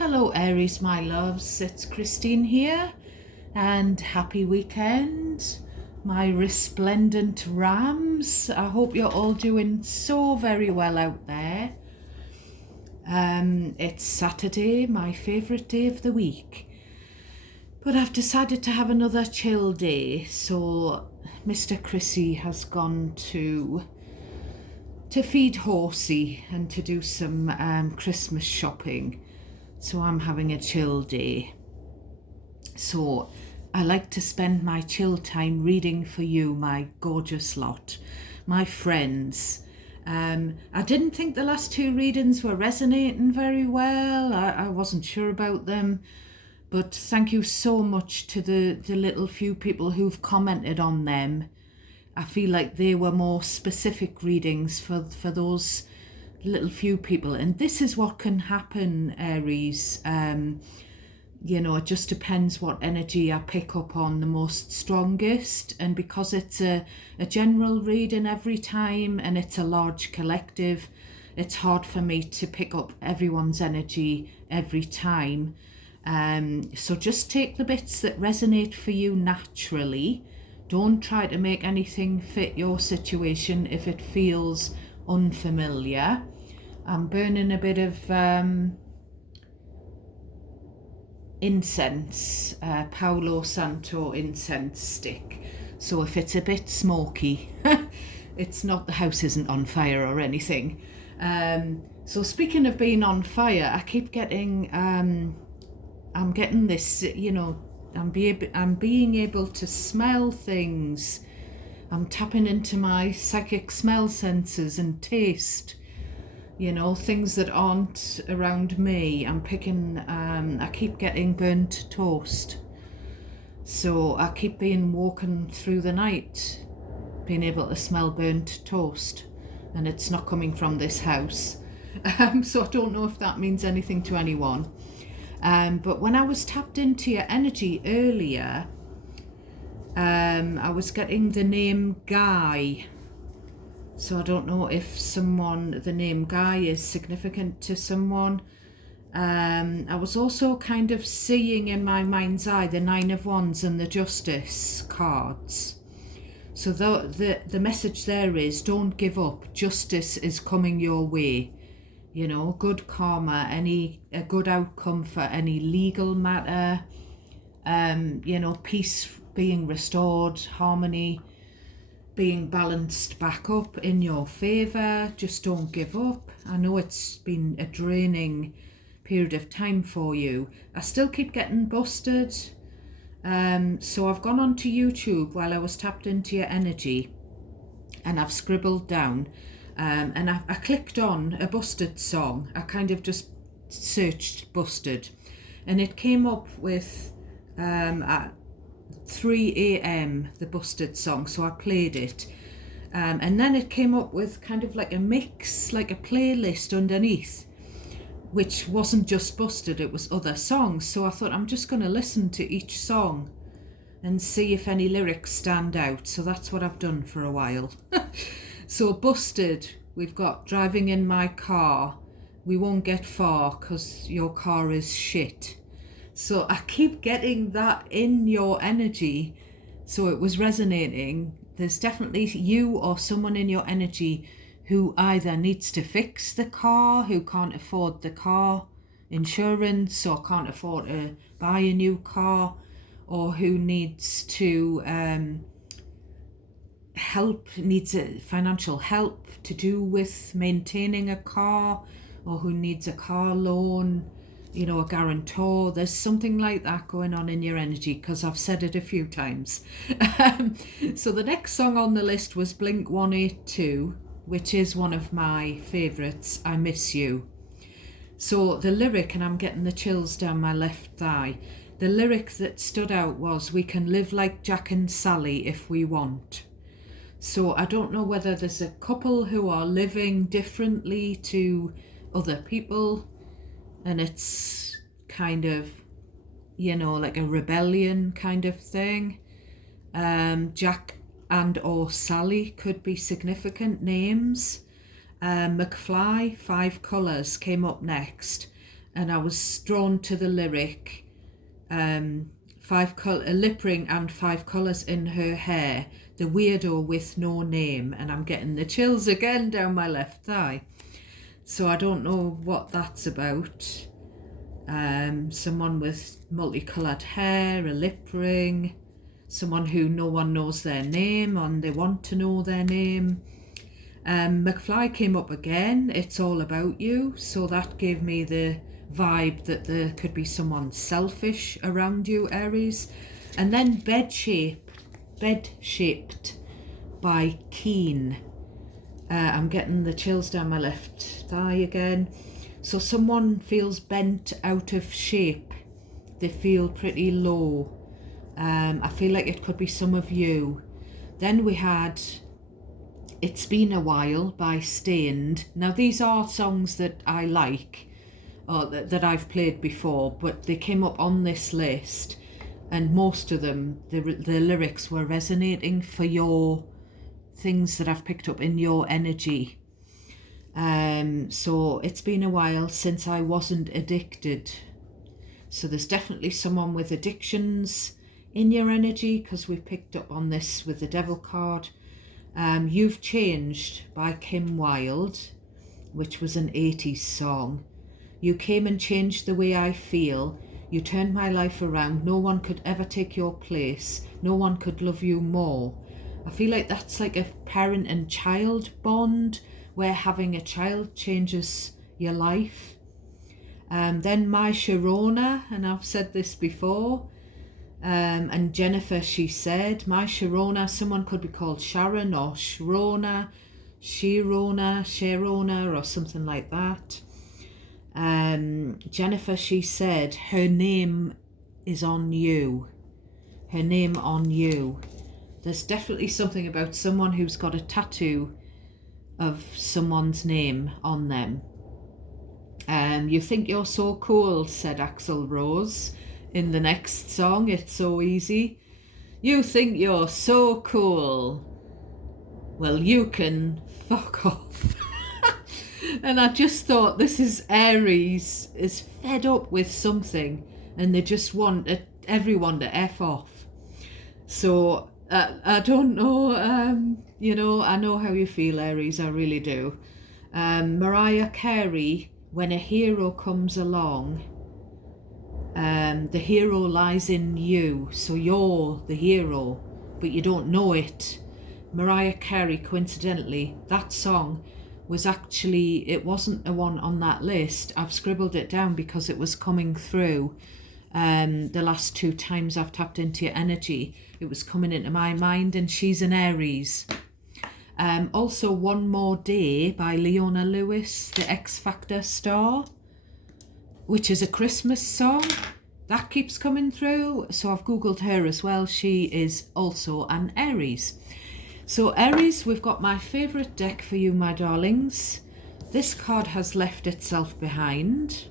Hello Aries, my loves, it's Christine here, and happy weekend, my resplendent rams. I hope you're all doing so very well out there. It's Saturday, my favourite day of the week, but I've decided to have another chill day, so Mr. Chrissy has gone to feed Horsey and to do some Christmas shopping. So I'm having a chill day. So I like to spend my chill time reading for you, my gorgeous lot, my friends. I didn't think the last two readings were resonating very well. I wasn't sure about them. But thank you so much to the little few people who've commented on them. I feel like they were more specific readings for those little few people, and this is what can happen, Aries. It just depends what energy I pick up on the most strongest, and because it's a general reading every time and it's a large collective, it's hard for me to pick up everyone's energy every time. So just take the bits that resonate for you naturally. Don't try to make anything fit your situation if it feels unfamiliar. I'm burning a bit of incense, Palo Santo incense stick. So if it's a bit smoky, it's not, the house isn't on fire or anything. So speaking of being on fire, I keep getting, I'm getting this, I'm being able to smell things. I'm tapping into my psychic smell senses and taste, things that aren't around me. I'm picking, I keep getting burnt toast. So I keep being woken through the night, being able to smell burnt toast. And it's not coming from this house. So I don't know if that means anything to anyone. But when I was tapped into your energy earlier, I was getting the name Guy. So I don't know if the name Guy is significant to someone. I was also kind of seeing in my mind's eye the Nine of Wands and the Justice cards. So the message there is, don't give up. Justice is coming your way. Good karma, a good outcome for any legal matter. Peace being restored, harmony being balanced back up in your favour. Just don't give up. I know it's been a draining period of time for you. I still keep getting busted. So I've gone onto YouTube while I was tapped into your energy, and I've scribbled down, and I clicked on a busted song. I kind of just searched busted, and it came up with at 3 a.m. the busted song, so I played it, and then it came up with kind of like a mix, like a playlist underneath, which wasn't just busted, it was other songs. So I thought, I'm just going to listen to each song and see if any lyrics stand out. So that's what I've done for a while. So busted, we've got driving in my car, we won't get far because your car is shit. So I keep getting that in your energy. So it was resonating. There's definitely you or someone in your energy who either needs to fix the car, who can't afford the car insurance or can't afford to buy a new car, or who needs to needs financial help to do with maintaining a car, or who needs a car loan, a guarantor. There's something like that going on in your energy, because I've said it a few times. So the next song on the list was Blink 182, which is one of my favourites, I Miss You. So the lyric, and I'm getting the chills down my left thigh, the lyric that stood out was, we can live like Jack and Sally if we want. So I don't know whether there's a couple who are living differently to other people, and it's kind of, like a rebellion kind of thing. Jack and or Sally could be significant names. McFly, Five Colours, came up next. and I was drawn to the lyric, a lip ring and 5 colours in her hair, the weirdo with no name, and I'm getting the chills again down my left thigh. So I don't know what that's about. Someone with multicoloured hair, a lip ring, someone who no one knows their name and they want to know their name. McFly came up again, it's all about you, so that gave me the vibe that there could be someone selfish around you, Aries. And then bed shaped by Keen. I'm getting the chills down my left thigh again. So someone feels bent out of shape. They feel pretty low. I feel like it could be some of you. Then we had It's Been a While by Stained. Now these are songs that I like, or that I've played before, but they came up on this list, and most of them, the lyrics were resonating for your things that I've picked up in your energy. So it's been a while since I wasn't addicted. So there's definitely someone with addictions in your energy, because we picked up on this with the Devil card. You've Changed by Kim Wilde, which was an 80s song. You came and changed the way I feel. You turned my life around. No one could ever take your place. No one could love you more. I feel like that's like a parent and child bond, where having a child changes your life. Then My Sharona, and I've said this before, and Jennifer, She Said. My Sharona, someone could be called Sharon or Sharona, Sharona, or something like that. Jennifer, She Said, her name is on you. Her name on you. There's definitely something about someone who's got a tattoo of someone's name on them. You think you're so cool, said Axl Rose in the next song, It's So Easy. You think you're so cool. Well, you can fuck off. And I just thought, this is Aries is fed up with something and they just want everyone to F off. So I don't know, I know how you feel, Aries, I really do. Mariah Carey, When a Hero Comes Along, the hero lies in you, so you're the hero, but you don't know it. Mariah Carey, coincidentally, that song was actually, it wasn't the one on that list. I've scribbled it down because it was coming through the last 2 times I've tapped into your energy. It was coming into my mind, and she's an Aries. Also, One More Day by Leona Lewis, the X Factor star, which is a Christmas song. That keeps coming through, so I've googled her as well. She is also an Aries. So Aries, we've got my favourite deck for you, my darlings. This card has left itself behind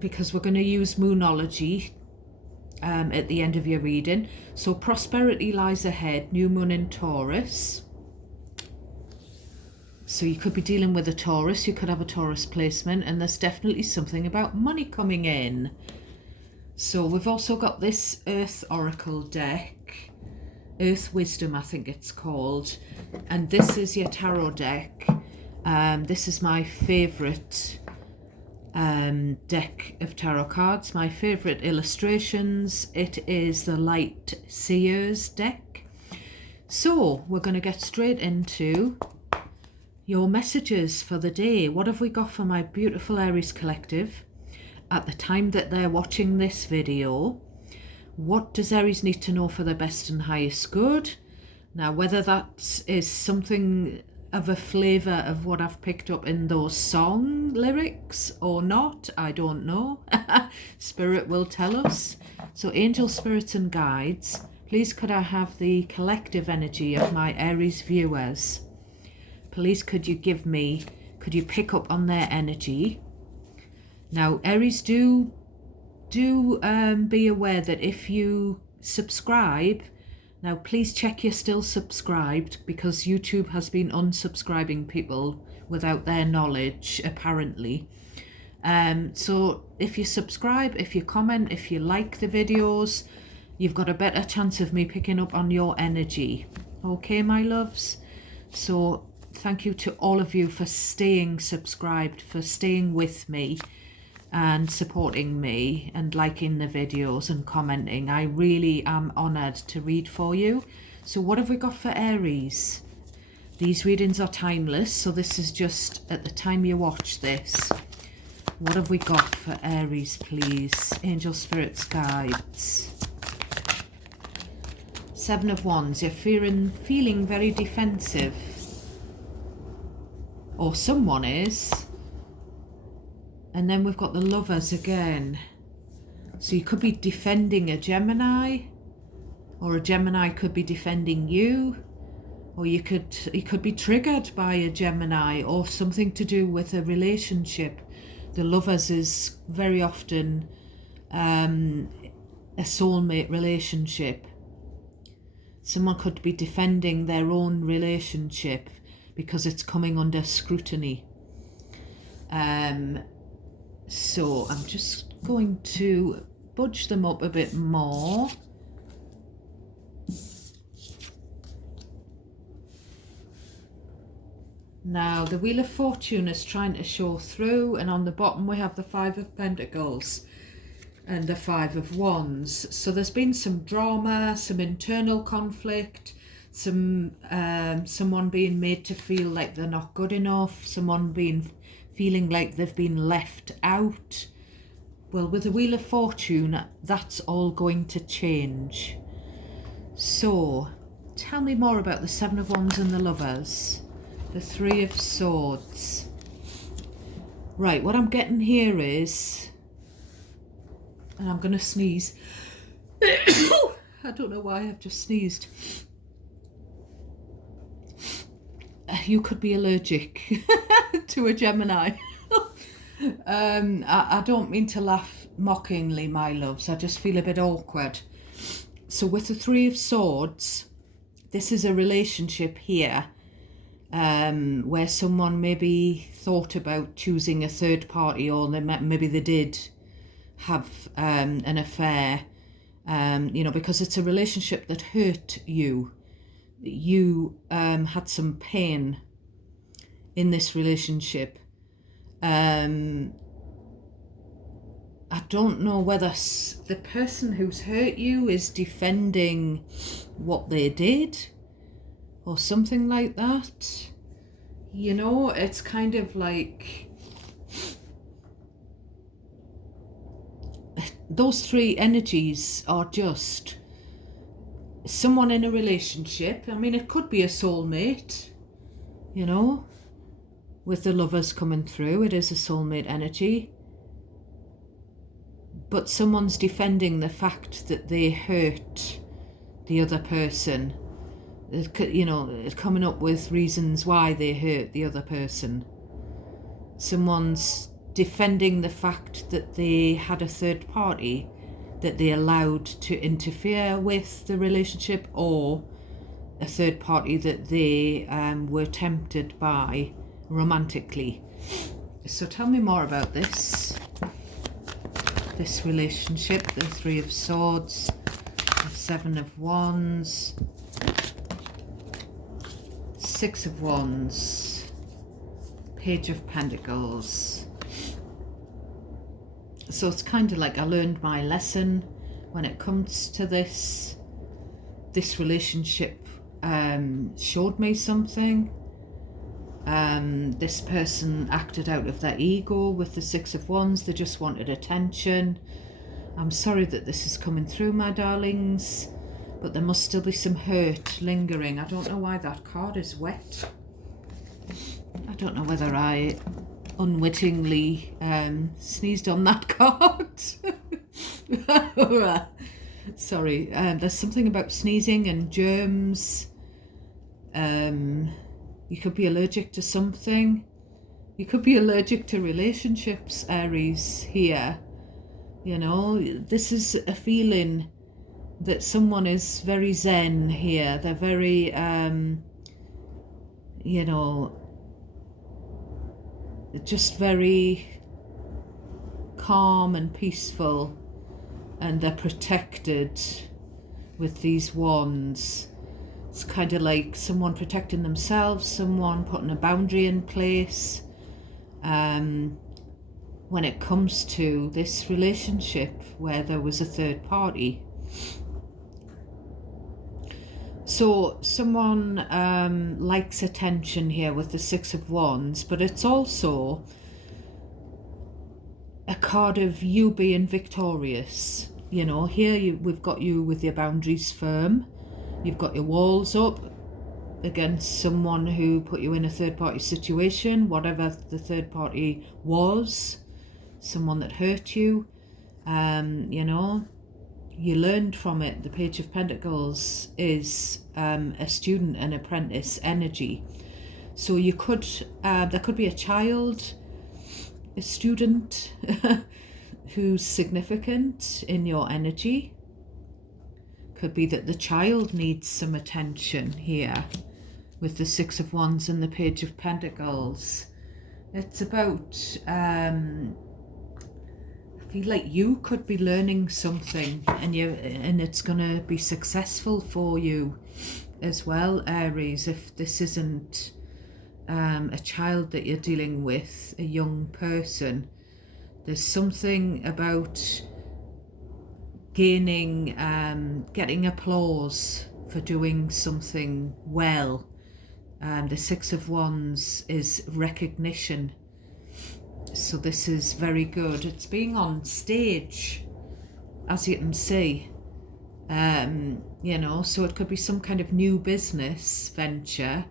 because we're going to use Moonology at the end of your reading. So prosperity lies ahead, new moon in Taurus. So you could be dealing with a Taurus, you could have a Taurus placement, and there's definitely something about money coming in. So we've also got this Earth Oracle deck, Earth Wisdom I think it's called, and this is your tarot deck. This is my favourite deck of tarot cards, my favourite illustrations. It is the Light Seers deck. So we're going to get straight into your messages for the day. What have we got for my beautiful Aries collective at the time that they're watching this video? What does Aries need to know for their best and highest good? Now, whether that is something of a flavour of what I've picked up in those song lyrics or not, I don't know. Spirit will tell us. So angel spirits and guides, please could I have the collective energy of my Aries viewers? Please could you pick up on their energy? Now, Aries, do be aware that if you subscribe, now please check you're still subscribed, because YouTube has been unsubscribing people without their knowledge, apparently. So if you subscribe, if you comment, if you like the videos, you've got a better chance of me picking up on your energy. Okay, my loves? So thank you to all of you for staying subscribed, for staying with me and supporting me and liking the videos and commenting. I really am honoured to read for you. So what have we got for Aries? These readings are timeless, so this is just at the time you watch this. What have we got for Aries, please? Angel, spirits, guides. Seven of Wands. You're feeling very defensive. Or someone is. And then we've got the Lovers again. So you could be defending a Gemini. Or a Gemini could be defending you. Or you could be triggered by a Gemini or something to do with a relationship. The Lovers is very often a soulmate relationship. Someone could be defending their own relationship because it's coming under scrutiny. So I'm just going to budge them up a bit more. Now, the Wheel of Fortune is trying to show through, and on the bottom we have the Five of Pentacles and the Five of Wands. So there's been some drama, some internal conflict, someone being made to feel like they're not good enough, someone feeling like they've been left out. Well, with the Wheel of Fortune, that's all going to change. So, tell me more about the Seven of Wands and the Lovers. The Three of Swords. Right, what I'm getting here is, and I'm going to sneeze. I don't know why I've just sneezed. You could be allergic to a Gemini. I don't mean to laugh mockingly, my loves. I just feel a bit awkward. So with the Three of Swords, this is a relationship here where someone maybe thought about choosing a third party, or maybe they did have an affair, you know, because it's a relationship that hurt you. You had some pain in this relationship. I don't know whether the person who's hurt you is defending what they did or something like that. You know, it's kind of like those three energies are just someone in a relationship. I mean, it could be a soulmate, you know, with the Lovers coming through. It is a soulmate energy. But someone's defending the fact that they hurt the other person. You know, coming up with reasons why they hurt the other person. Someone's defending the fact that they had a third party that they allowed to interfere with the relationship, or a third party that they were tempted by romantically. So tell me more about this relationship. The Three of Swords, the Seven of Wands, Six of Wands, Page of Pentacles. So it's kind of like I learned my lesson when it comes to this relationship. Showed me something. This person acted out of their ego with the Six of Wands. They just wanted attention. I'm sorry that this is coming through, my darlings, but there must still be some hurt lingering. I don't know why that card is wet. I don't know whether I unwittingly sneezed on that card. Sorry, there's something about sneezing and germs. You could be allergic to something. You could be allergic to relationships, Aries, here. You know, this is a feeling that someone is very zen here. They're very, you know, just very calm and peaceful, and they're protected with these wands. It's kind of like someone protecting themselves, someone putting a boundary in place when it comes to this relationship where there was a third party. So someone likes attention here with the Six of Wands, but it's also a card of you being victorious. You know, here we've got you with your boundaries firm. You've got your walls up against someone who put you in a third party situation, whatever the third party was, someone that hurt you. You know, you learned from it. The Page of Pentacles is a student and apprentice energy. So you could, there could be a child, a student who's significant in your energy. Could be that the child needs some attention here with the Six of Wands and the Page of Pentacles. It's about, I feel like you could be learning something and it's going to be successful for you as well, Aries, if this isn't a child that you're dealing with, a young person. There's something about gaining, getting applause for doing something well. The Six of Wands is recognition. So this is very good. It's being on stage, as you can see. You know, so it could be some kind of new business venture,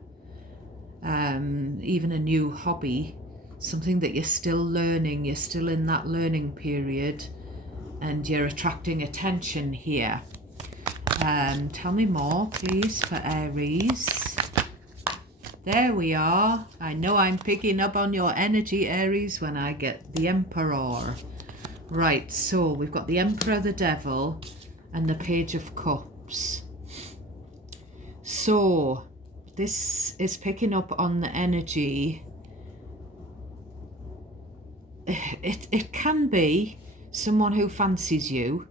even a new hobby, something that you're still learning, you're still in that learning period, and you're attracting attention here. Tell me more, please, for Aries. There we are. I know I'm picking up on your energy, Aries, when I get the Emperor. Right, so we've got the Emperor, the Devil, and the Page of Cups. So this is picking up on the energy. It can be someone who fancies you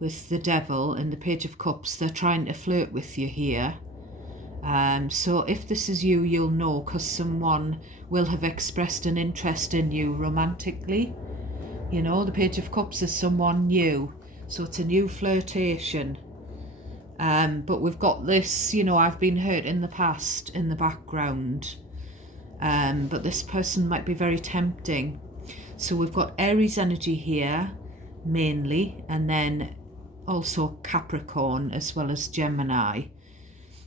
with the Devil and the Page of Cups. They're trying to flirt with you here. So if this is you, you'll know, because someone will have expressed an interest in you romantically. You know, the Page of Cups is someone new, so it's a new flirtation. But we've got this, you know, I've been hurt in the past in the background. But this person might be very tempting. So we've got Aries energy here, mainly, and then also Capricorn as well as Gemini.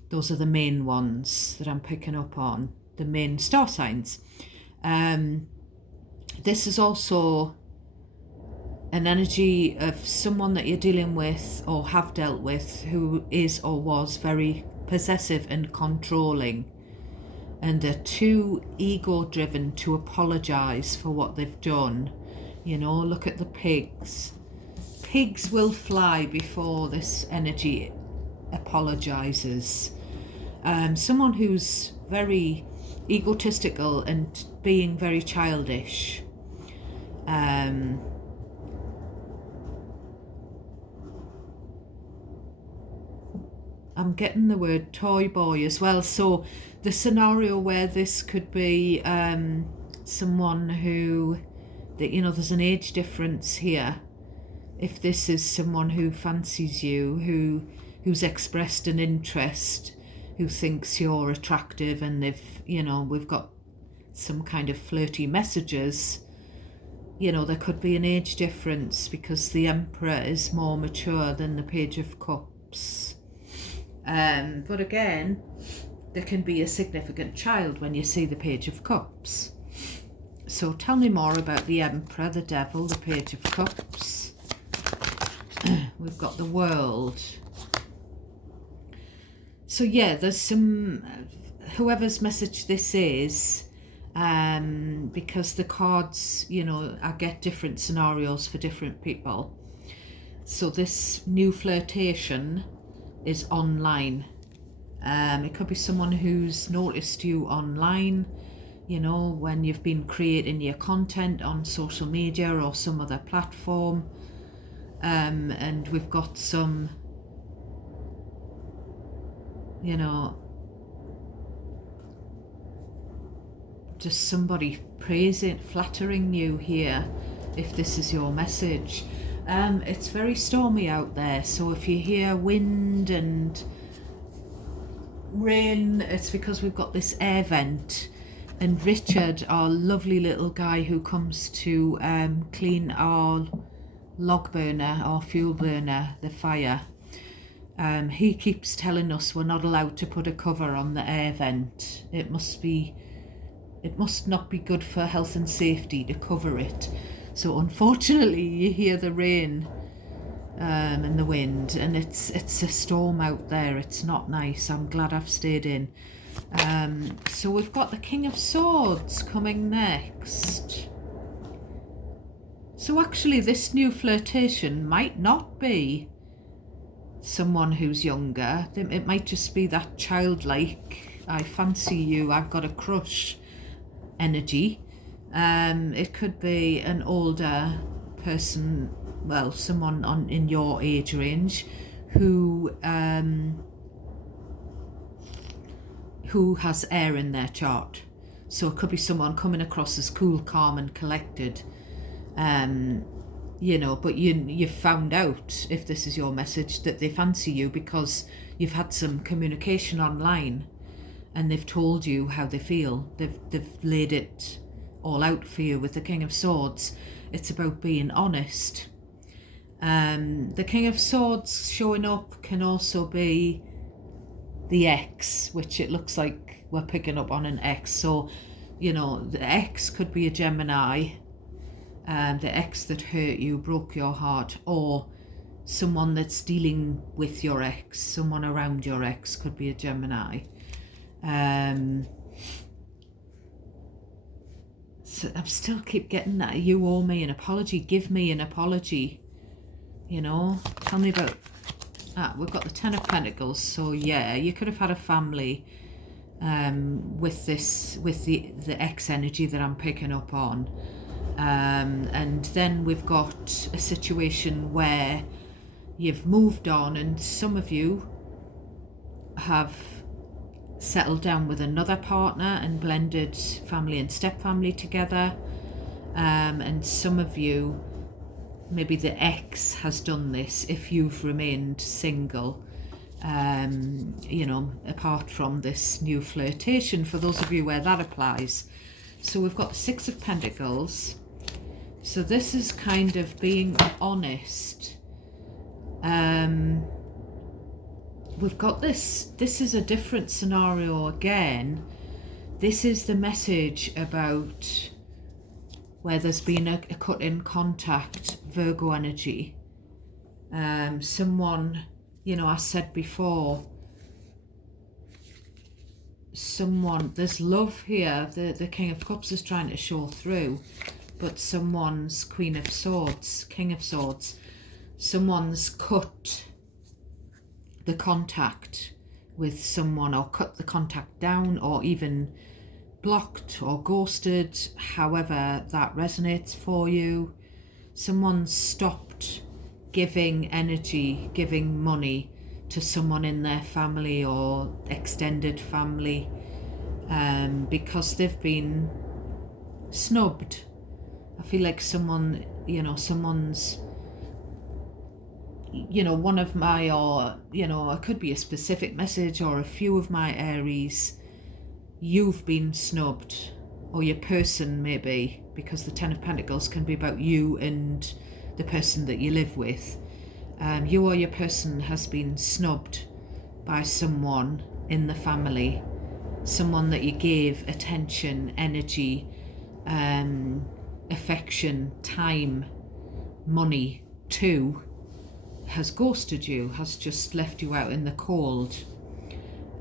Those are the main ones that I'm picking up on, the main star signs. This is also an energy of someone that you're dealing with or have dealt with who is or was very possessive and controlling. And they're too ego-driven to apologise for what they've done. You know, look at the pigs. Pigs will fly before this energy apologises. Someone who's very egotistical and being very childish. I'm getting the word toy boy as well. So the scenario where this could be someone who, you know, there's an age difference here. If this is someone who fancies you, who's expressed an interest, who thinks you're attractive, and we've got some kind of flirty messages, you know, there could be an age difference because the Emperor is more mature than the Page of Cups. But again, there can be a significant child when you see the Page of Cups. So tell me more about the Emperor, the Devil, the Page of Cups. We've got the World. So yeah, there's some, whoever's message this is, because the cards, you know, I get different scenarios for different people. So this new flirtation is online. It could be someone who's noticed you online, you know, when you've been creating your content on social media or some other platform. And we've got some, you know, just somebody praising, flattering you here, if this is your message. It's very stormy out there, so if you hear wind and rain, it's because we've got this air vent. And Richard, our lovely little guy who comes to clean our log burner, our fuel burner, the fire, he keeps telling us we're not allowed to put a cover on the air vent. It must not be good for health and safety to cover it. So unfortunately you hear the rain and the wind, and it's a storm out there. It's not nice. I'm glad I've stayed in. So we've got the King of Swords coming next. So actually this new flirtation might not be someone who's younger. It might just be that childlike, I fancy you, I've got a crush energy. It could be an older person, well, someone in your age range who has air in their chart. So it could be someone coming across as cool, calm and collected, you know, but you've found out, if this is your message, that they fancy you because you've had some communication online and they've told you how they feel. They've laid it all out for you with the King of Swords. It's about being honest. The King of Swords showing up can also be the ex, which it looks like we're picking up on an ex. So, you know, the ex could be a Gemini, the ex that hurt you, broke your heart, or someone that's dealing with your ex, someone around your ex could be a Gemini. So I still keep getting that you owe me an apology, give me an apology, you know, tell me about. We've got the Ten of Pentacles, so yeah, you could have had a family with the ex energy that I'm picking up on. And then we've got a situation where you've moved on, and some of you have settled down with another partner and blended family and stepfamily together. And some of you, maybe the ex has done this if you've remained single, you know, apart from this new flirtation, for those of you where that applies. So we've got the Six of Pentacles. So this is kind of being honest. We've got this is a different scenario again. This is the message about where there's been a cut in contact, Virgo energy. Someone, you know, I said before, there's love here. The King of Cups is trying to show through, but someone's Queen of Swords, King of Swords, someone's cut the contact with someone, or cut the contact down, or even blocked or ghosted, however that resonates for you. Someone's stopped giving energy, giving money to someone in their family or extended family, because they've been snubbed. I feel like someone, you know, someone's, you know, one of my, or, you know, it could be a specific message, or a few of my Aries, you've been snubbed, or your person maybe, because the Ten of Pentacles can be about you and the person that you live with. You or your person has been snubbed by someone in the family, someone that you gave attention, energy, affection, time, money to, has ghosted you, has just left you out in the cold.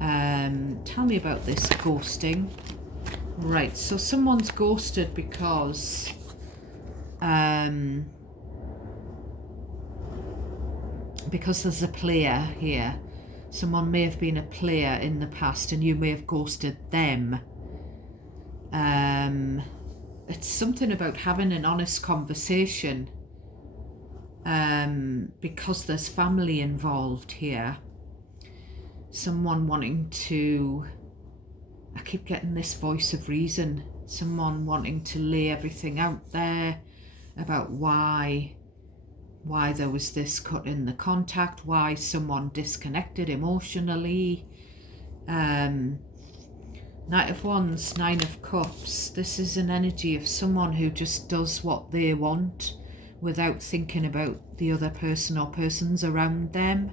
Tell me about this ghosting. Right, so someone's ghosted because there's a player here. Someone may have been a player in the past and you may have ghosted them. It's something about having an honest conversation, because there's family involved here. Someone wanting to, I keep getting this voice of reason, someone wanting to lay everything out there about why there was this cut in the contact, why someone disconnected emotionally. Knight of Wands, Nine of Cups. This is an energy of someone who just does what they want without thinking about the other person or persons around them.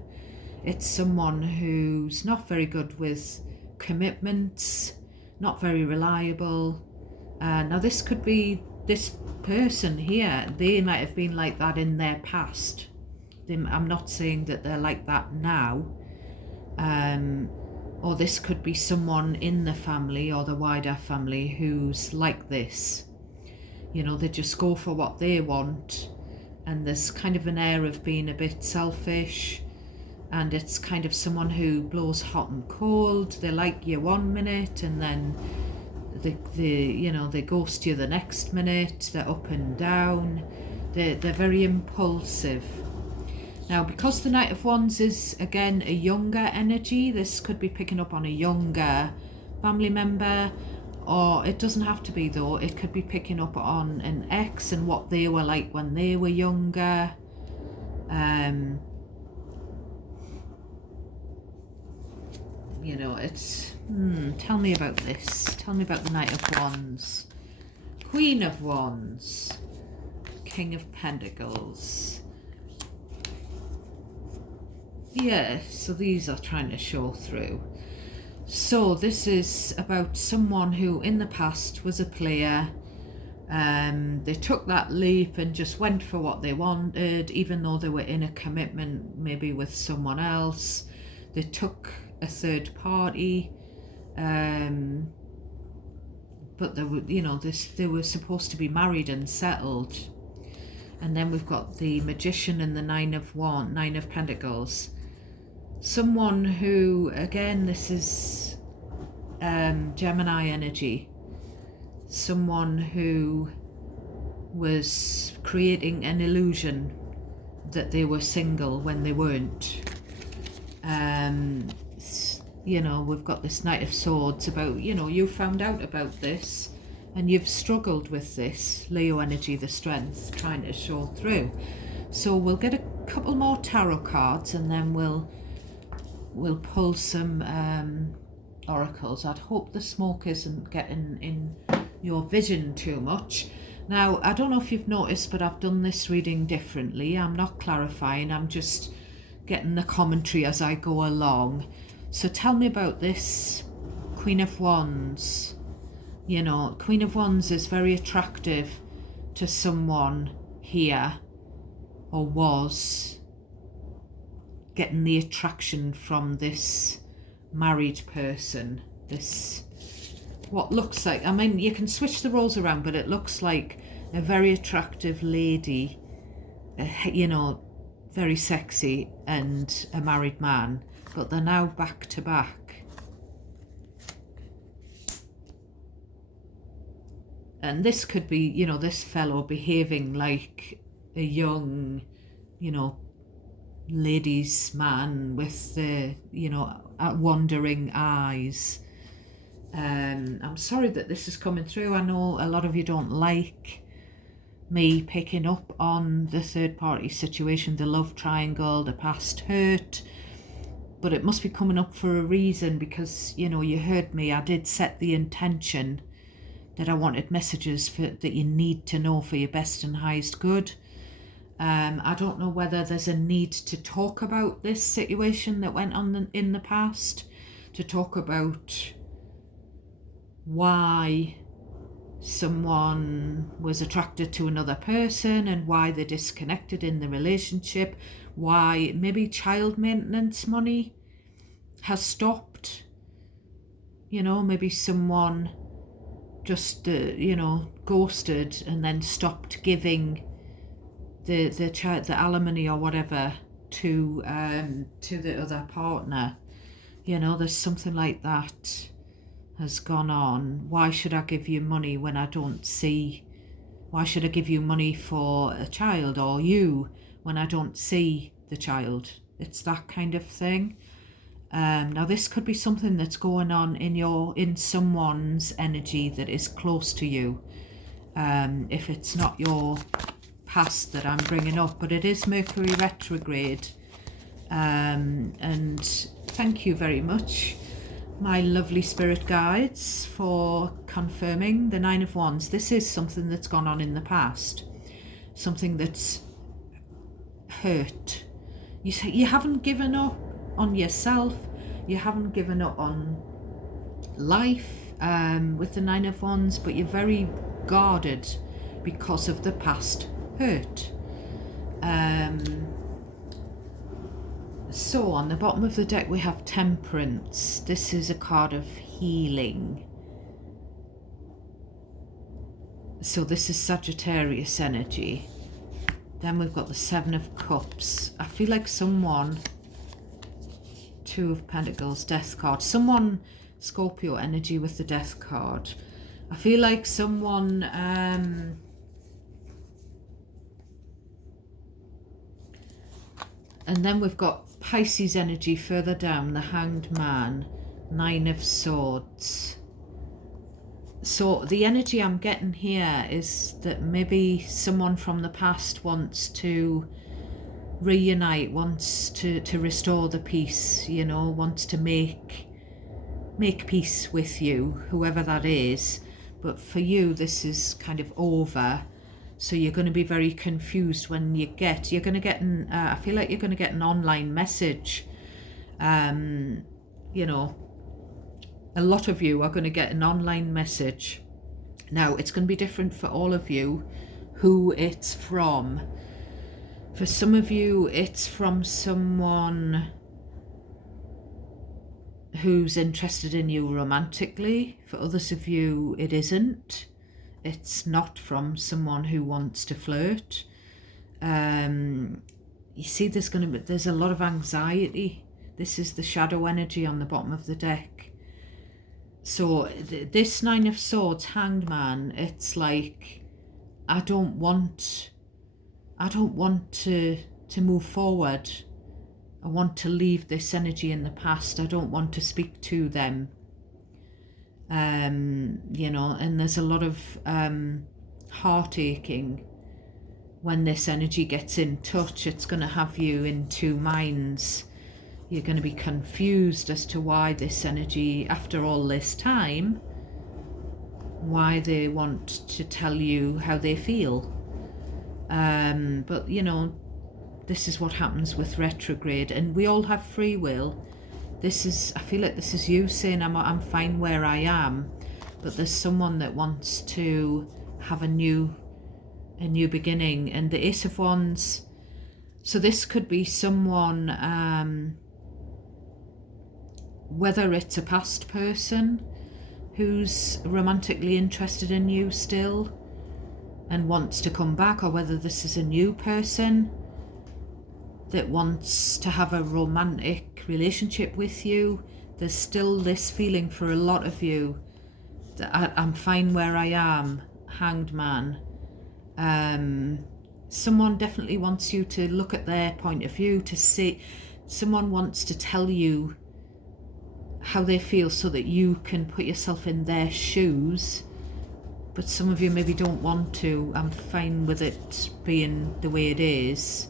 It's someone who's not very good with commitments, not very reliable. Now this could be this person here. They might have been like that in their past. I'm not saying that they're like that now. Or this could be someone in the family or the wider family who's like this. You know, they just go for what they want, and there's kind of an air of being a bit selfish, and it's kind of someone who blows hot and cold. They like you 1 minute and then they ghost you the next minute. They're up and down. They're very impulsive. Now, because the Knight of Wands is, again, a younger energy, this could be picking up on a younger family member, or it doesn't have to be, though. It could be picking up on an ex and what they were like when they were younger. You know, it's... tell me about this. Tell me about the Knight of Wands. Queen of Wands. King of Pentacles. Yeah, so these are trying to show through. So this is about someone who in the past was a player. They took that leap and just went for what they wanted, even though they were in a commitment maybe with someone else. They took a third party, but they were, you know, they were supposed to be married and settled. And then we've got the Magician and the Nine of Pentacles. Someone who, again, this is Gemini energy. Someone who was creating an illusion that they were single when they weren't. You know, we've got this Knight of Swords about, you know, you found out about this and you've struggled with this. Leo energy, the Strength, trying to show through. So we'll get a couple more tarot cards and then we'll pull some oracles. I'd hope the smoke isn't getting in your vision too much. Now, I don't know if you've noticed, but I've done this reading differently. I'm not clarifying, I'm just getting the commentary as I go along. So tell me about this Queen of Wands. You know, Queen of Wands is very attractive to someone here, or was getting the attraction from this married person. This, what looks like, I mean, you can switch the roles around, but it looks like a very attractive lady, you know, very sexy, and a married man, but they're now back to back. And this could be, you know, this fellow behaving like a young, you know, ladies' man with the, you know, wandering eyes. I'm sorry that this is coming through. I know a lot of you don't like me picking up on the third party situation, the love triangle, the past hurt, but it must be coming up for a reason, because, you know, you heard me, I did set the intention that I wanted messages that you need to know for your best and highest good. I don't know whether there's a need to talk about this situation that went on in the past, to talk about why someone was attracted to another person and why they disconnected in the relationship, why maybe child maintenance money has stopped. You know, maybe someone just, you know, ghosted and then stopped giving the alimony or whatever to the other partner. You know, there's something like that. has gone on. Why should I give you money when I don't see? Why should I give you money for a child or you when I don't see the child? It's that kind of thing. Now this could be something that's going on in someone's energy that is close to you. If it's not your past that I'm bringing up, but it is Mercury retrograde. And thank you very much, my lovely spirit guides, for confirming the Nine of Wands. This is something that's gone on in the past, something that's hurt. You haven't given up on yourself, you haven't given up on life with the Nine of Wands, but you're very guarded because of the past hurt. So on the bottom of the deck we have Temperance. This is a card of healing. So this is Sagittarius energy. Then we've got the Seven of Cups. I feel like someone, Two of Pentacles, Death card. Someone, Scorpio energy with the Death card. I feel like someone, and then we've got Pisces energy further down, the Hanged Man, Nine of Swords. So the energy I'm getting here is that maybe someone from the past wants to reunite, wants to restore the peace, you know, wants to make peace with you, whoever that is. But for you, this is kind of over. So you're going to be very confused when you're going to get I feel like you're going to get an online message. You know, a lot of you are going to get an online message. Now, it's going to be different for all of you who it's from. For some of you, it's from someone who's interested in you romantically. For others of you, it isn't. It's not from someone who wants to flirt. You see, there's a lot of anxiety. This is the shadow energy on the bottom of the deck. So this Nine of Swords, Hanged Man, it's like, I don't want to move forward. I want to leave this energy in the past. I don't want to speak to them. You know, and there's a lot of heart aching when this energy gets in touch. It's going to have you in two minds. You're going to be confused as to why this energy, after all this time, why they want to tell you how they feel. But, you know, this is what happens with retrograde, and we all have free will. I feel like this is you saying, I'm fine where I am, but there's someone that wants to have a new beginning. And the Ace of Wands, so this could be someone, whether it's a past person who's romantically interested in you still and wants to come back, or whether this is a new person that wants to have a romantic relationship with you. There's still this feeling for a lot of you that I'm fine where I am, Hanged Man. Someone definitely wants you to look at their point of view, to see, someone wants to tell you how they feel so that you can put yourself in their shoes. But some of you maybe don't want to. I'm fine with it being the way it is.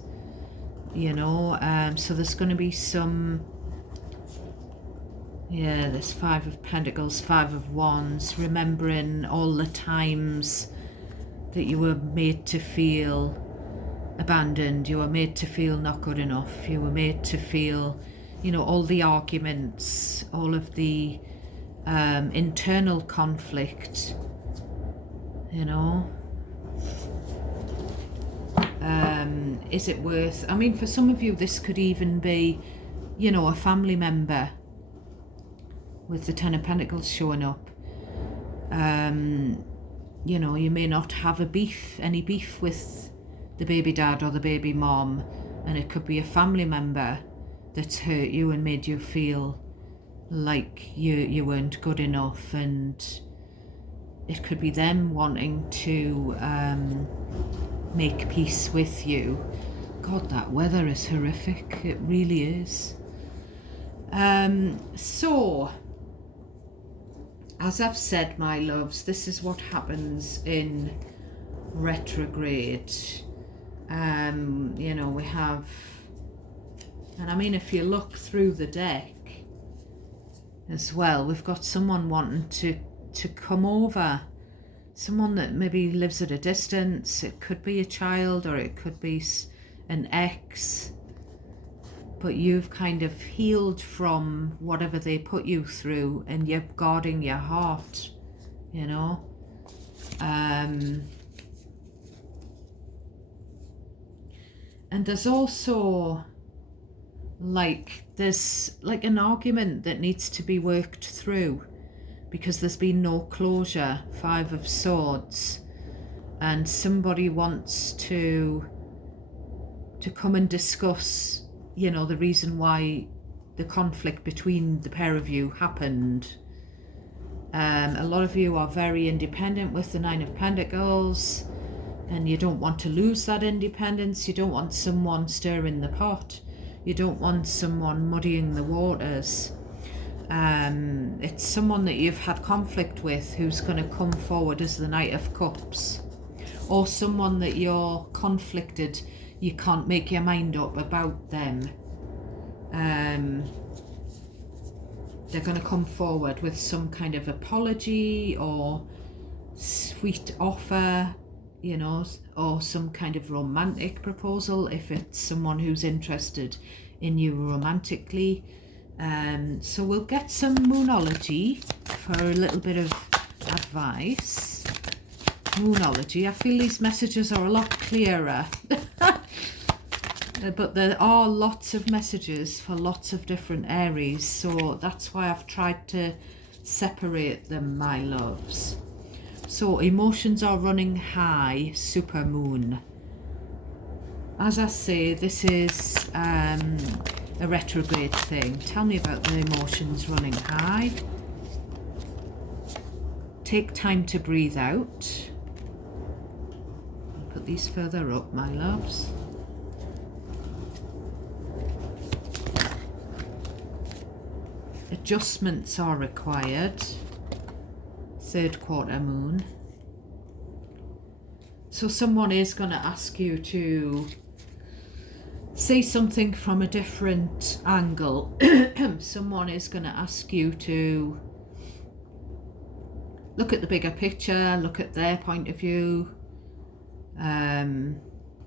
You know, so there's going to be some, yeah, there's Five of Pentacles, Five of Wands, remembering all the times that you were made to feel abandoned, you were made to feel not good enough, you were made to feel, you know, all the arguments, all of the internal conflict, you know. Is it worth, I mean, for some of you this could even be, you know, a family member with the Ten of Pentacles showing up. You know, you may not have any beef with the baby dad or the baby mom, and it could be a family member that's hurt you and made you feel like you weren't good enough, and it could be them wanting to make peace with you. God, that weather is horrific. It really is. So, as I've said, my loves, this is what happens in retrograde. You know, we have, and I mean, if you look through the deck as well, we've got someone wanting to come over, someone that maybe lives at a distance. It could be a child, or it could be an ex, but you've kind of healed from whatever they put you through, and you're guarding your heart, you know. And there's also there's like an argument that needs to be worked through, because there's been no closure. 5 of Swords, and somebody wants to come and discuss, you know, the reason why the conflict between the pair of you happened. A lot of you are very independent with the 9 of Pentacles, and you don't want to lose that independence. You don't want someone stirring the pot. You don't want someone muddying the waters. It's someone that you've had conflict with who's going to come forward as the Knight of Cups, or someone that you're conflicted, you can't make your mind up about them. They're going to come forward with some kind of apology or sweet offer, you know, or some kind of romantic proposal if it's someone who's interested in you romantically. So we'll get some Moonology for a little bit of advice. Moonology. I feel these messages are a lot clearer. But there are lots of messages for lots of different Aries, so that's why I've tried to separate them, my loves. So emotions are running high, super moon. As I say, this is a retrograde thing. Tell me about the emotions running high. Take time to breathe out. I'll put these further up, my loves. Adjustments are required. 3rd quarter moon. So someone is going to ask you to see something from a different angle. Someone is going to ask you to look at the bigger picture, look at their point of view,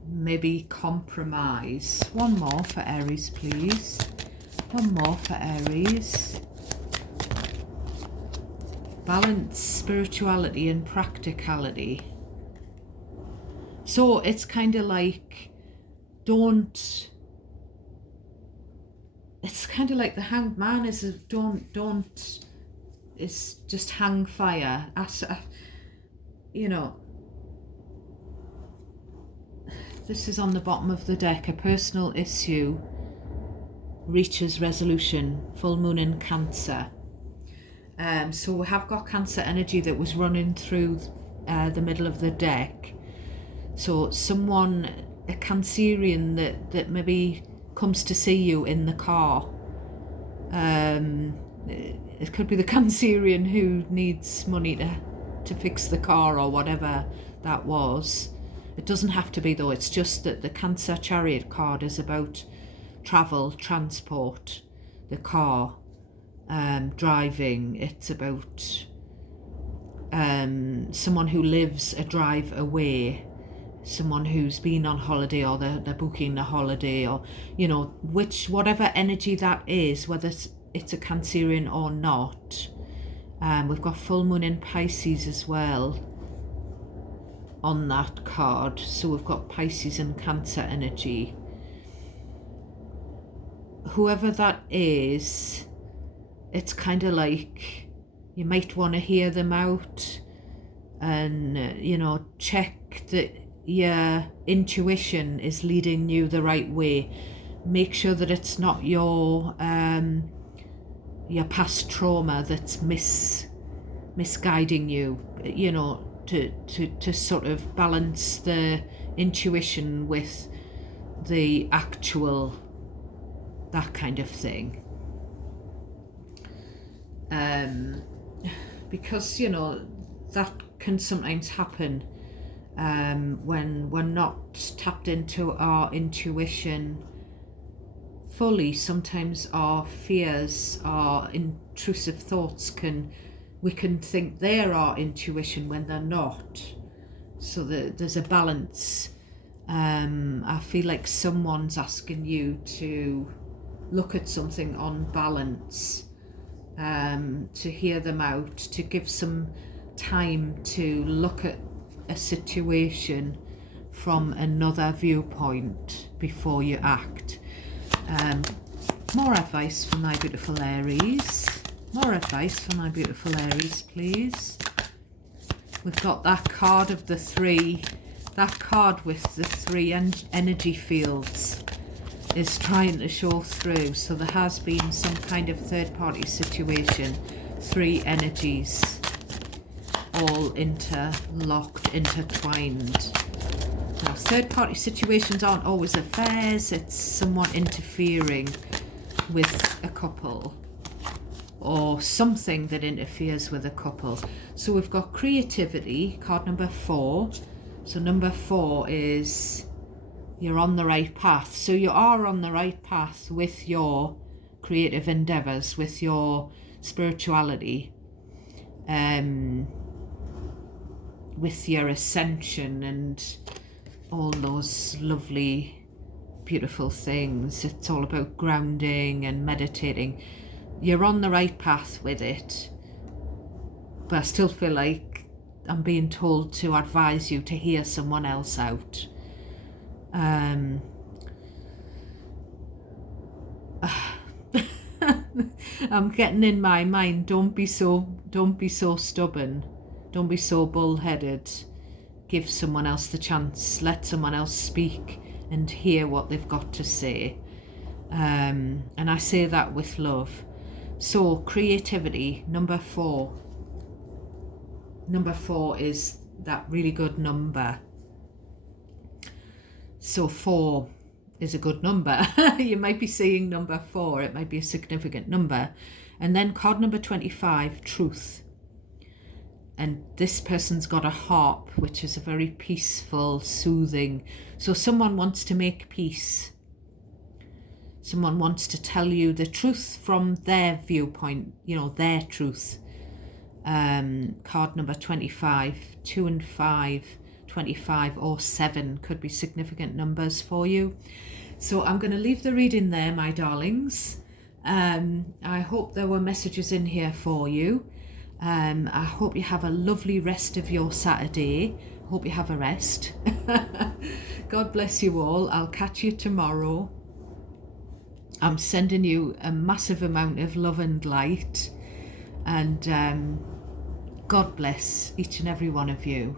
maybe compromise. One more for Aries, please. One more for Aries. Balance spirituality and practicality. So it's kind of like, it's kind of like the Hanged Man is it's just hang fire. You know, this is on the bottom of the deck. A personal issue reaches resolution. Full moon in Cancer. So we have got Cancer energy that was running through the middle of the deck. So someone, a Cancerian that maybe comes to see you in the car. It could be the Cancerian who needs money to fix the car or whatever that was. It doesn't have to be though. It's just that the Cancer Chariot card is about travel, transport, the car, driving. It's about someone who lives a drive away, someone who's been on holiday, or they're booking a holiday, or, you know, whatever energy that is, whether it's a Cancerian or not. We've got full moon in Pisces as well on that card, so we've got Pisces and Cancer energy. Whoever that is, it's kind of like you might want to hear them out and you know, check that your intuition is leading you the right way. Make sure that it's not your your past trauma that's misguiding you, you know, to sort of balance the intuition with the actual, that kind of thing. Because, you know, that can sometimes happen when we're not tapped into our intuition fully. Sometimes our fears, our intrusive thoughts we can think they're our intuition when they're not. So there's a balance. I feel like someone's asking you to look at something on balance, to hear them out, to give some time to look at a situation from another viewpoint before you act. More advice for my beautiful Aries. More advice for my beautiful Aries, please. We've got that card of the three. That card with the three energy fields is trying to show through. So there has been some kind of third-party situation. Three energies all interlocked, intertwined. Now, third-party situations aren't always affairs. It's someone interfering with a couple, or something that interferes with a couple. So we've got creativity, card number 4. So number 4 is you're on the right path. So you are on the right path with your creative endeavors, with your spirituality, with your ascension and all those lovely, beautiful things. It's all about grounding and meditating. You're on the right path with it, but I still feel like I'm being told to advise you to hear someone else out. I'm getting in my mind, don't be so stubborn, don't be so bullheaded. Give someone else the chance, let someone else speak and hear what they've got to say. And I say that with love. So creativity, number 4. Number 4 is that really good number. So 4 is a good number. You might be seeing number 4. It might be a significant number. And then card number 25, truth. And this person's got a harp, which is a very peaceful, soothing. So someone wants to make peace. Someone wants to tell you the truth from their viewpoint, you know, their truth. Card number 25, 2 and 5, 25 or 7 could be significant numbers for you. So I'm going to leave the reading there, my darlings. I hope there were messages in here for you. I hope you have a lovely rest of your Saturday. Hope you have a rest. God bless you all. I'll catch you tomorrow. I'm sending you a massive amount of love and light. And God bless each and every one of you.